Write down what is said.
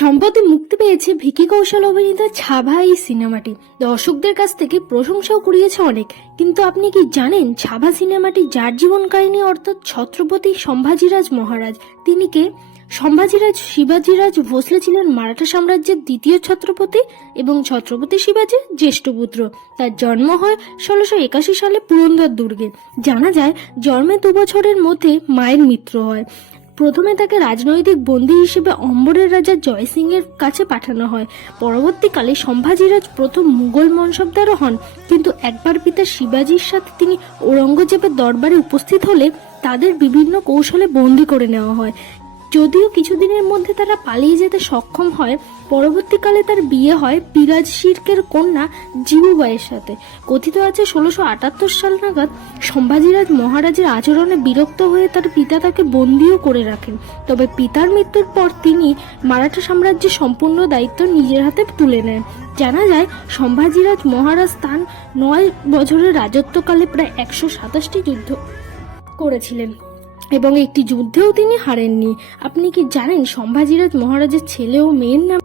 সম্প্রতি মুক্তি পেয়েছে ভিকি কৌশল অভিনীত ছাভা এই সিনেমাটি। দর্শকদের কাছ থেকে প্রশংসাও কুড়িয়েছে অনেক। কিন্তু আপনি কি জানেন ছাভা সিনেমাটি যার জীবন কাহিনী অর্থাৎ ছত্রপতি সম্ভাজিরাজ মহারাজ, তিনি কে? সম্ভাজিরাজ শিবাজিরাজ ভোসলে ছিলেন মারাঠা সাম্রাজ্যের দ্বিতীয় ছত্রপতি এবং ছত্রপতি শিবাজির জ্যেষ্ঠ পুত্র। তার জন্ম হয় 1681 সালে পুরন্দর দুর্গে। জানা যায় জন্মের 2 বছরের মধ্যে মায়ের মৃত্যু হয়। প্রথমে তাকে রাজনৈতিক বন্দী হিসেবে অম্বরের রাজা জয়সিং এর কাছে পাঠানো হয়। পরবর্তীকালে সম্ভাজিরাজ প্রথম মুঘল মনসবদারও হন, কিন্তু একবার পিতা শিবাজির সাথে তিনি ঔরঙ্গজেবের দরবারে উপস্থিত হলে তাদের বিভিন্ন কৌশলে বন্দী করে নেওয়া হয়। যদিও কিছুদিনের মধ্যে তারা পালিয়ে যেতে সক্ষম হয়, পরবর্তীকালে তার বিয়ে হয় পিরাজ শির্কের কন্যা জিবুবাইয়ের সাথে। কথিত আছে 1678 সাল নাগাদ সম্ভাজিরাজ মহারাজের আচরণে বিরক্ত হয়ে তার পিতা তাকে বন্দিও করে রাখেন। তবে পিতার মৃত্যুর পর তিনি মারাঠা সাম্রাজ্যের সম্পূর্ণ দায়িত্ব নিজের হাতে তুলে নেন। জানা যায় সম্ভাজিরাজ মহারাজ তার 9 বছরের রাজত্বকালে প্রায় 127টি যুদ্ধ করেছিলেন এবং একটি যুদ্ধেও তিনি হারেননি। আপনি কি জানেন সম্ভাজিরাজ মহারাজের ছেলে ও মেয়ের নাম?